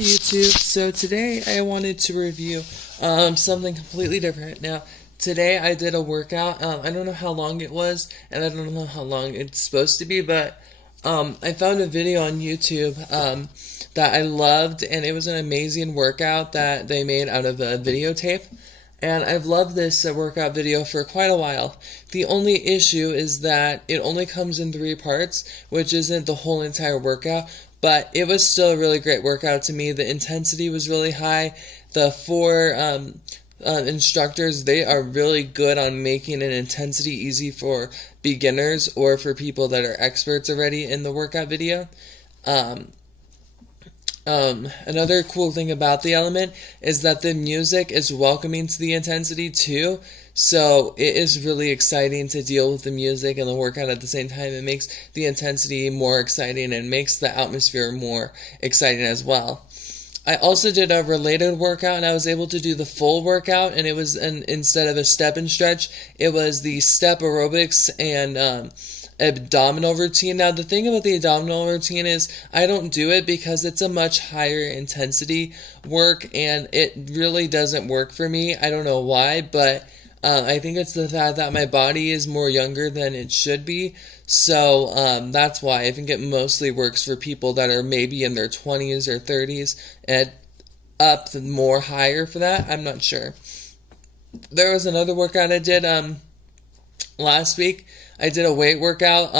YouTube. So today I wanted to review something completely different. Now today I did a workout. I don't know how long it was, and I don't know how long it's supposed to be, but I found a video on YouTube that I loved, and it was an amazing workout that they made out of a videotape. And I've loved this workout video for quite a while. The only issue is that it only comes in 3 parts, which isn't the whole entire workout, but it was still a really great workout to me. The intensity was really high. The 4 instructors, they are really good on making an intensity easy for beginners or for people that are experts already in the workout video. Another cool thing about the element is that the music is welcoming to the intensity too, so it is really exciting to deal with the music and the workout at the same time. It makes the intensity more exciting and makes the atmosphere more exciting as well. I also did a related workout, and I was able to do the full workout, and it was instead of a step and stretch, it was the step aerobics and abdominal routine. Now the thing about the abdominal routine is I don't do it because it's a much higher intensity work, and it really doesn't work for me. I don't know why, but I think it's the fact that my body is more younger than it should be. So that's why I think it mostly works for people that are maybe in their 20s or 30s and up more higher for that. I'm not sure. There was another workout I did last week. I did a weight workout,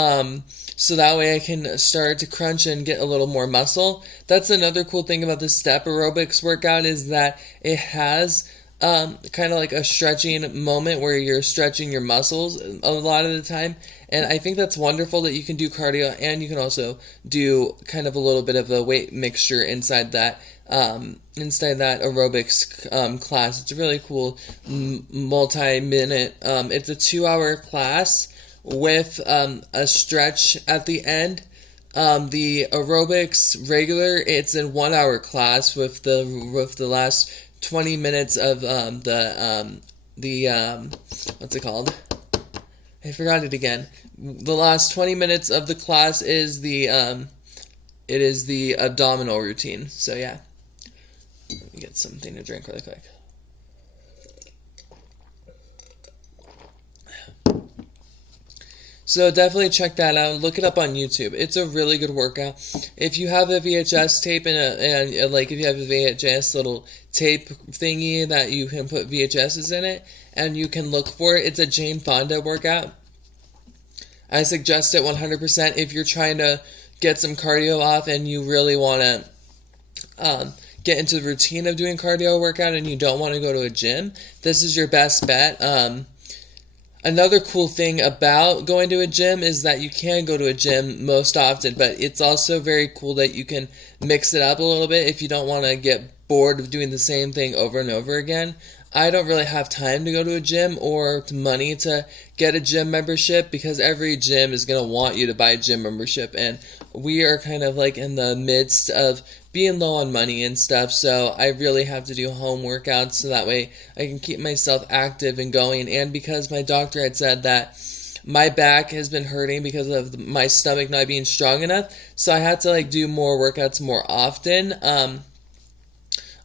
so that way I can start to crunch and get a little more muscle. That's another cool thing about the step aerobics workout, is that it has kind of like a stretching moment where you're stretching your muscles a lot of the time. And I think that's wonderful that you can do cardio and you can also do kind of a little bit of a weight mixture inside that aerobics class. It's a really cool multi-minute, it's a 2-hour class with a stretch at the end. The aerobics regular, it's a 1-hour class with the last 20 minutes of what's it called? I forgot it again. The last 20 minutes of the class is the abdominal routine. So yeah. Let me get something to drink really quick. So definitely check that out. Look it up on YouTube. It's a really good workout. If you have a VHS tape and like if you have a VHS little tape thingy that you can put VHSs in it and you can look for it, it's a Jane Fonda workout. I suggest it 100% if you're trying to get some cardio off and you really want to get into the routine of doing cardio workout and you don't want to go to a gym. This is your best bet. Another cool thing about going to a gym is that you can go to a gym most often, but it's also very cool that you can mix it up a little bit if you don't want to get bored of doing the same thing over and over again. I don't really have time to go to a gym or money to get a gym membership because every gym is going to want you to buy a gym membership, and we are kind of like in the midst of being low on money and stuff, so I really have to do home workouts so that way I can keep myself active and going. And because my doctor had said that my back has been hurting because of my stomach not being strong enough, so I had to like do more workouts more often.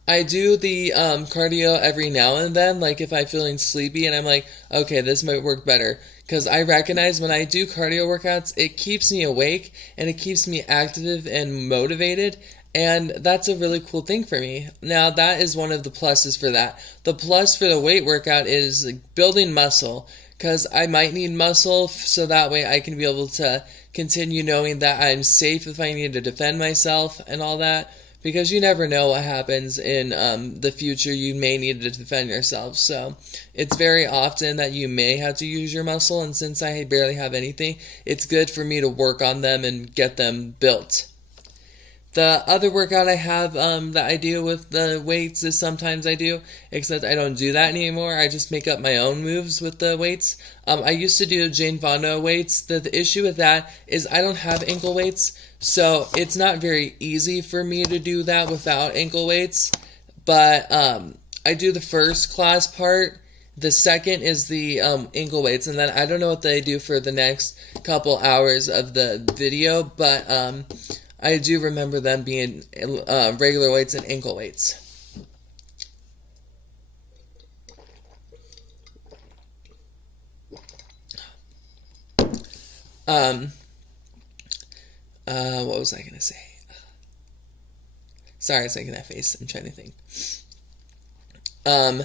I do the cardio every now and then, like if I'm feeling sleepy and I'm like, okay, this might work better. Because I recognize when I do cardio workouts, it keeps me awake and it keeps me active and motivated. And that's a really cool thing for me. Now, that is one of the pluses for that. The plus for the weight workout is building muscle. Because I might need muscle so that way I can be able to continue knowing that I'm safe if I need to defend myself and all that. Because you never know what happens in the future. You may need to defend yourself. So it's very often that you may have to use your muscle. And since I barely have anything, it's good for me to work on them and get them built. The other workout I have that I do with the weights is sometimes I do, except I don't do that anymore. I just make up my own moves with the weights. I used to do Jane Fonda weights. The issue with that is I don't have ankle weights, so it's not very easy for me to do that without ankle weights. But I do the first class part. The second is the ankle weights, and then I don't know what they do for the next couple hours of the video, but I do remember them being regular weights and ankle weights. Um, what was I going to say? Sorry, I was making that face. I'm trying to think. Oh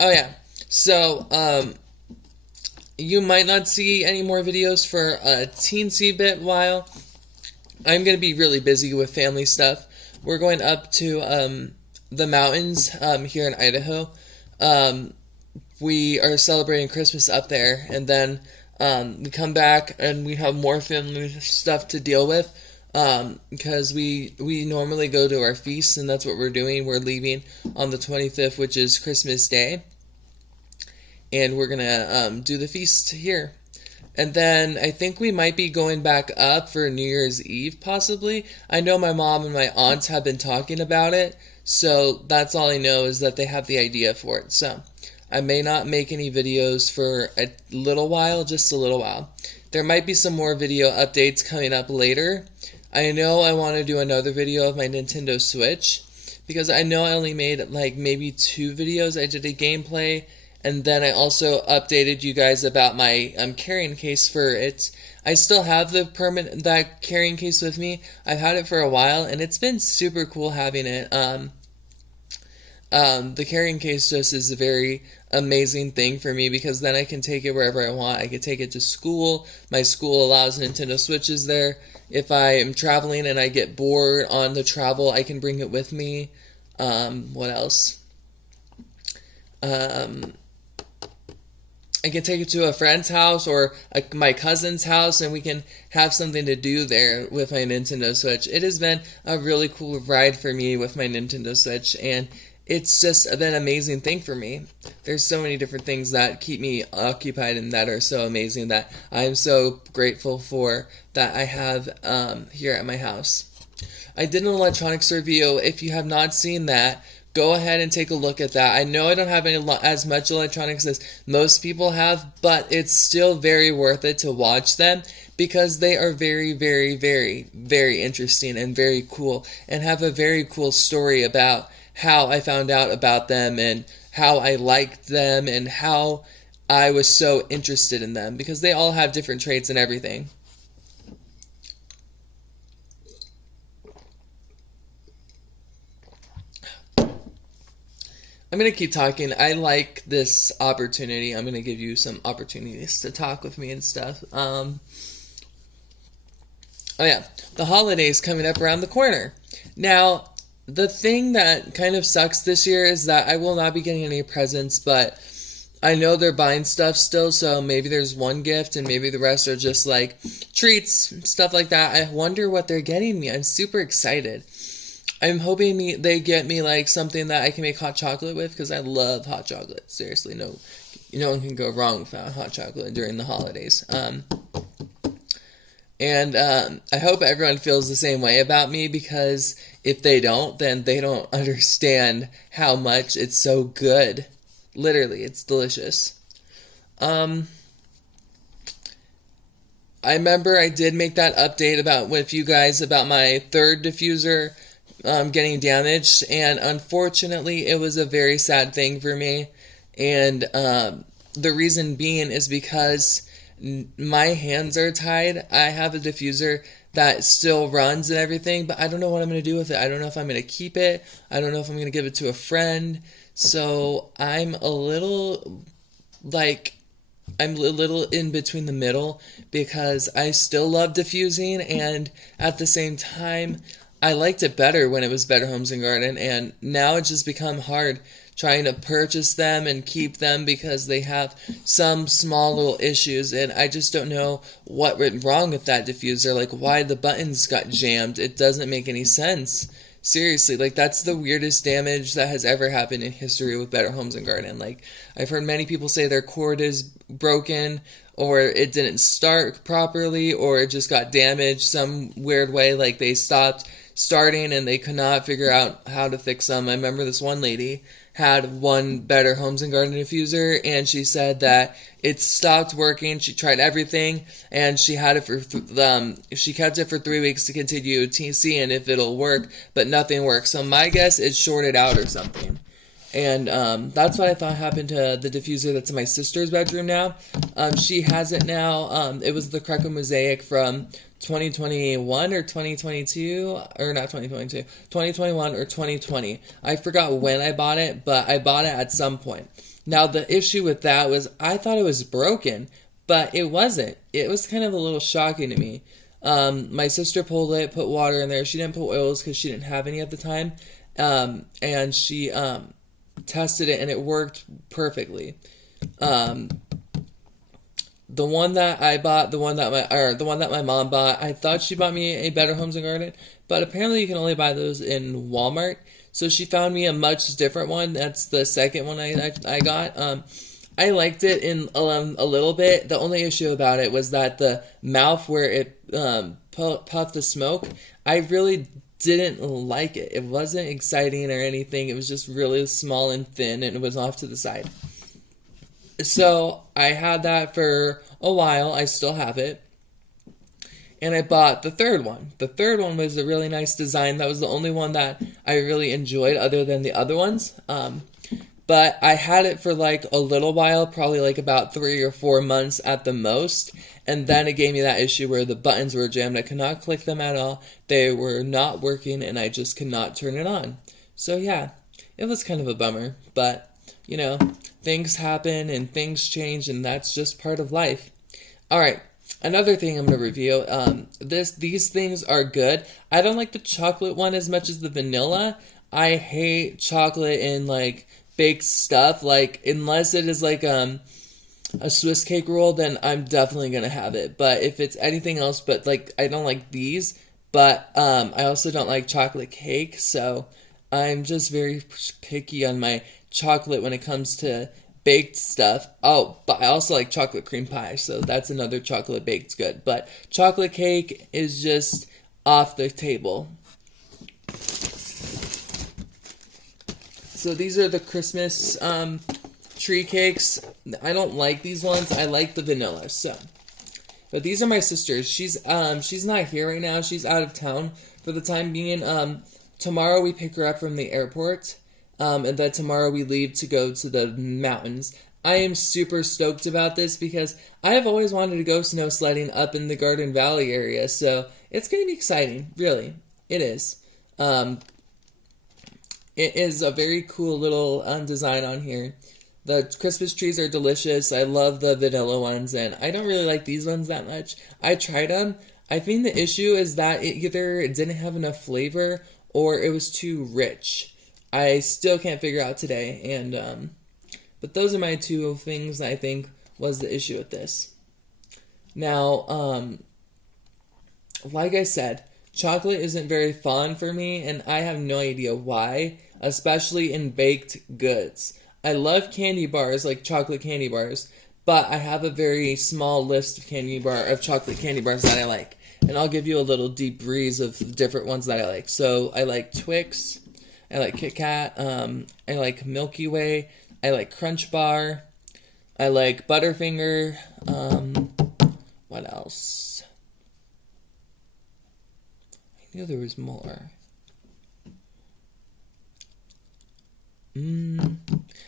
yeah. So, you might not see any more videos for a teensy bit while. I'm going to be really busy with family stuff. We're going up to the mountains here in Idaho. We are celebrating Christmas up there, and then we come back and we have more family stuff to deal with because we normally go to our feasts, and that's what we're doing. We're leaving on the 25th, which is Christmas Day, and we're going to do the feast here. And then I think we might be going back up for New Year's Eve, possibly. I know my mom and my aunts have been talking about it, so that's all I know is that they have the idea for it. So I may not make any videos for a little while, just a little while. There might be some more video updates coming up later. I know I want to do another video of my Nintendo Switch, because I know I only made like maybe 2 videos. I did a gameplay, and then I also updated you guys about my carrying case for it. I still have that carrying case with me. I've had it for a while, and it's been super cool having it. The carrying case just is a very amazing thing for me, because then I can take it wherever I want. I can take it to school. My school allows Nintendo Switches there. If I am traveling and I get bored on the travel, I can bring it with me. What else? I can take it to a friend's house or my cousin's house, and we can have something to do there with my Nintendo Switch. It has been a really cool ride for me with my Nintendo Switch, and it's just been an amazing thing for me. There's so many different things that keep me occupied and that are so amazing that I'm so grateful for that I have here at my house. I did an electronics review. If you have not seen that, go ahead and take a look at that. I know I don't have as much electronics as most people have, but it's still very worth it to watch them, because they are very, very, very, very interesting and very cool, and have a very cool story about how I found out about them and how I liked them and how I was so interested in them, because they all have different traits and everything. I'm going to keep talking. I like this opportunity. I'm going to give you some opportunities to talk with me and stuff. Oh yeah, the holidays coming up around the corner. Now, the thing that kind of sucks this year is that I will not be getting any presents, but I know they're buying stuff still, so maybe there's one gift and maybe the rest are just like treats, stuff like that. I wonder what they're getting me. I'm super excited. I'm hoping they get me like something that I can make hot chocolate with, because I love hot chocolate. Seriously, no one can go wrong without hot chocolate during the holidays. And I hope everyone feels the same way about me, because if they don't, then they don't understand how much it's so good. Literally, it's delicious. I remember I did make that update with you guys about my third diffuser getting damaged, and unfortunately it was a very sad thing for me, and the reason being is because my hands are tied. I have a diffuser that still runs and everything, but I don't know what I'm going to do with it. I don't know if I'm going to keep it. I don't know if I'm going to give it to a friend. So I'm a little in between the middle, because I still love diffusing, and at the same time I liked it better when it was Better Homes and Garden, and now it's just become hard trying to purchase them and keep them, because they have some small little issues, and I just don't know what went wrong with that diffuser, like why the buttons got jammed. It doesn't make any sense. Seriously, like that's the weirdest damage that has ever happened in history with Better Homes and Garden. Like, I've heard many people say their cord is broken, or it didn't start properly, or it just got damaged some weird way, like they stopped starting and they could not figure out how to fix them. I remember this one lady had one Better Homes and Garden diffuser, and she said that it stopped working. She tried everything, and she had it for she kept it for 3 weeks to continue seeing if it'll work, but nothing worked. So my guess is shorted out or something. And that's what I thought happened to the diffuser that's in my sister's bedroom now. She has it now. It was the Greco Mosaic from 2021 or 2022, or not 2022, 2021 or 2020. I forgot when I bought it, but I bought it at some point. Now, the issue with that was I thought it was broken, but it wasn't. It was kind of a little shocking to me. My sister pulled it, put water in there. She didn't put oils because she didn't have any at the time. And she tested it, and it worked perfectly. The one that I bought, the one that my mom bought, I thought she bought me a Better Homes and Garden, but apparently you can only buy those in Walmart. So she found me a much different one. That's the second one I got. I liked it in a little bit. The only issue about it was that the mouth where it puffed the smoke, I really didn't like it. It wasn't exciting or anything. It was just really small and thin, and it was off to the side. So I had that for a while. I still have it. And I bought the third one. The third one was a really nice design. That was the only one that I really enjoyed other than the other ones. But I had it for like a little while, probably like about 3 or 4 months at the most. And then it gave me that issue where the buttons were jammed. I could not click them at all. They were not working, and I just could not turn it on. So yeah, it was kind of a bummer. But, you know, things happen and things change, and that's just part of life. Alright, another thing I'm going to review. These things are good. I don't like the chocolate one as much as the vanilla. I hate chocolate in, like, baked stuff. Like, unless it is, like, a Swiss cake roll, then I'm definitely going to have it. But if it's anything else, but, like, I don't like these. But I also don't like chocolate cake, so I'm just very picky on my chocolate when it comes to baked stuff. Oh, but I also like chocolate cream pie, so that's another chocolate baked good. But chocolate cake is just off the table. So these are the Christmas tree cakes. I don't like these ones. I like the vanilla. So, but these are my sister's. She's not here right now. She's out of town for the time being. Tomorrow we pick her up from the airport. And then tomorrow we leave to go to the mountains. I am super stoked about this because I have always wanted to go snow sledding up in the Garden Valley area. So it's going to be exciting, really. It is. It is a very cool little design on here. The Christmas trees are delicious. I love the vanilla ones, and I don't really like these ones that much. I tried them. I think the issue is that it either didn't have enough flavor or it was too rich. I still can't figure out today, and but those are my two things I think was the issue with this. Now, like I said, chocolate isn't very fun for me, and I have no idea why, especially in baked goods. I love candy bars, like chocolate candy bars, but I have a very small list of chocolate candy bars that I like, and I'll give you a little deep breeze of different ones that I like. So I like Twix. I like Kit Kat, I like Milky Way, I like Crunch Bar, I like Butterfinger, what else? I knew there was more.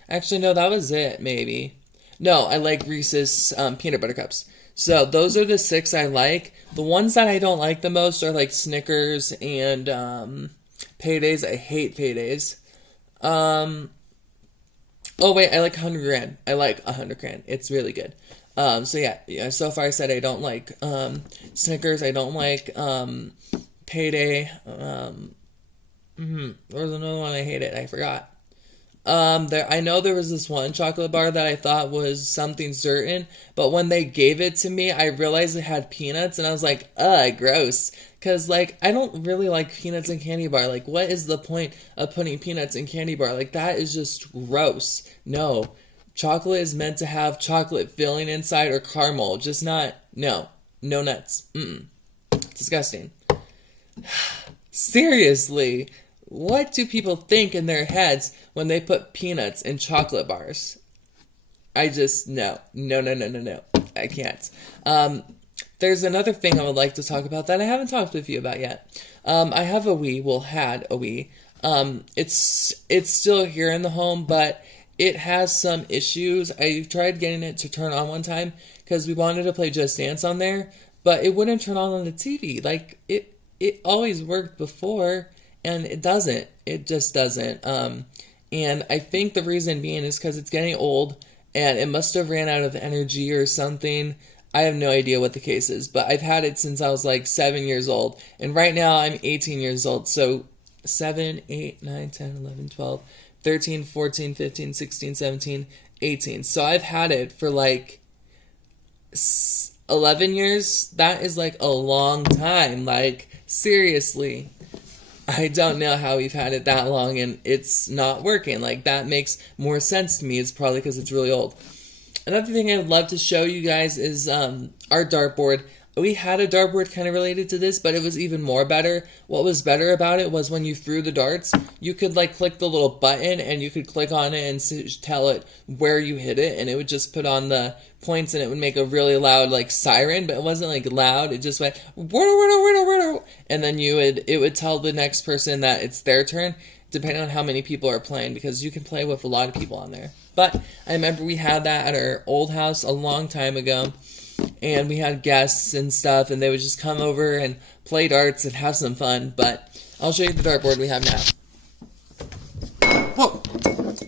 Actually, no, that was it, maybe. No, I like Reese's Peanut Butter Cups. So, those are the 6 I like. The ones that I don't like the most are like Snickers and, Paydays. I hate Paydays. Oh wait, I like 100 Grand. I like 100 Grand. It's really good. So yeah. So far I said I don't like Snickers. I don't like Payday. There was another one I hated. I forgot. I know there was this one chocolate bar that I thought was something certain, but when they gave it to me, I realized it had peanuts, and I was like, ugh, gross. Because, like, I don't really like peanuts in candy bar. Like, what is the point of putting peanuts in candy bar? Like, that is just gross. No. Chocolate is meant to have chocolate filling inside or caramel. Just not, no. No nuts. Disgusting. Seriously, what do people think in their heads when they put peanuts in chocolate bars? I just, no. No, no, no, no, no. I can't. There's another thing I would like to talk about that I haven't talked with you about yet. I have a Wii, well, had a Wii. It's still here in the home, but it has some issues. I tried getting it to turn on one time because we wanted to play Just Dance on there, but it wouldn't turn on the TV. Like, it always worked before, and it doesn't. It just doesn't. And I think the reason being is because it's getting old, and it must have ran out of energy or something. I have no idea what the case is, but I've had it since I was like 7 years old, and right now I'm 18 years old, so 7, 8, 9, 10, 11, 12, 13, 14, 15, 16, 17, 18. So I've had it for like 11 years. That is like a long time. Like, seriously. I don't know how we've had it that long and it's not working. Like, that makes more sense to me. It's probably because it's really old. Another thing I would love to show you guys is our dartboard. We had a dartboard kind of related to this, but it was even more better. What was better about it was when you threw the darts, you could like click the little button and you could click on it and tell it where you hit it, and it would just put on the points and it would make a really loud like siren, but it wasn't like loud. It just went and then it would tell the next person that it's their turn, depending on how many people are playing, because you can play with a lot of people on there. But I remember we had that at our old house a long time ago, and we had guests and stuff, and they would just come over and play darts and have some fun. But I'll show you the dartboard we have now. Whoa!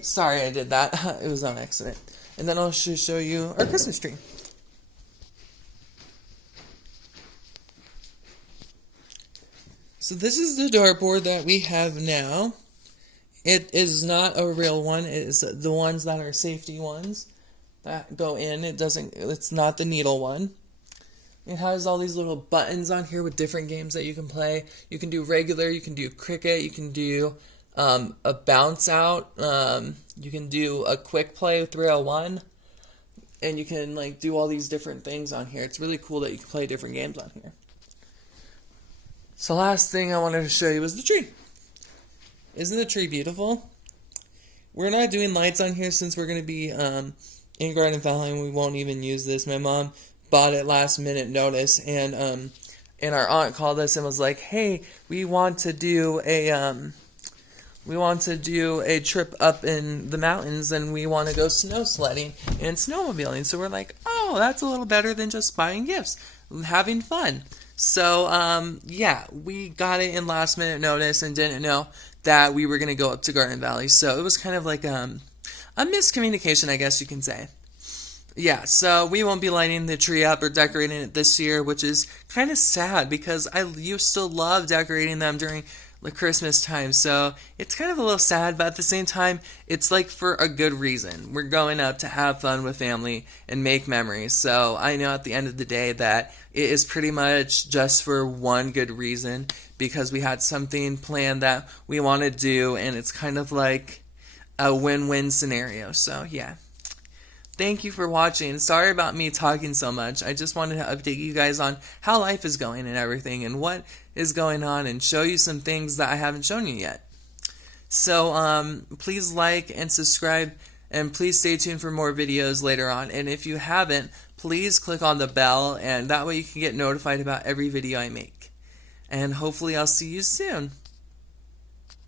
Sorry I did that. It was on accident. And then I'll show you our Christmas tree. So this is the dartboard that we have now. It is not a real one. It is the ones that are safety ones that go in. It's not the needle one. It has all these little buttons on here with different games that you can play. You can do regular, you can do cricket, you can do a bounce out, you can do a quick play 301, and you can like do all these different things on here. It's really cool that you can play different games on here. So last thing I wanted to show you was the tree. Isn't the tree beautiful? We're not doing lights on here since we're going to be in Garden Valley, and we won't even use this. My mom bought it last minute notice, and our aunt called us and was like, "Hey, we want to do a trip up in the mountains, and we want to go snow sledding and snowmobiling." So we're like, "Oh, that's a little better than just buying gifts, having fun." So yeah, we got it in last minute notice and didn't know that we were going to go up to Garden Valley. So it was kind of like a miscommunication, I guess you can say. Yeah, so we won't be lighting the tree up or decorating it this year, which is kind of sad because I used to love decorating them during the Christmas time. So it's kind of a little sad, but at the same time, it's like for a good reason. We're going up to have fun with family and make memories. So I know at the end of the day that it is pretty much just for one good reason, because we had something planned that we want to do, and it's kind of like a win-win scenario. So yeah. Thank you for watching. Sorry about me talking so much. I just wanted to update you guys on how life is going and everything and what is going on, and show you some things that I haven't shown you yet. So please like and subscribe, and please stay tuned for more videos later on. And if you haven't, please click on the bell, and that way you can get notified about every video I make. And hopefully I'll see you soon.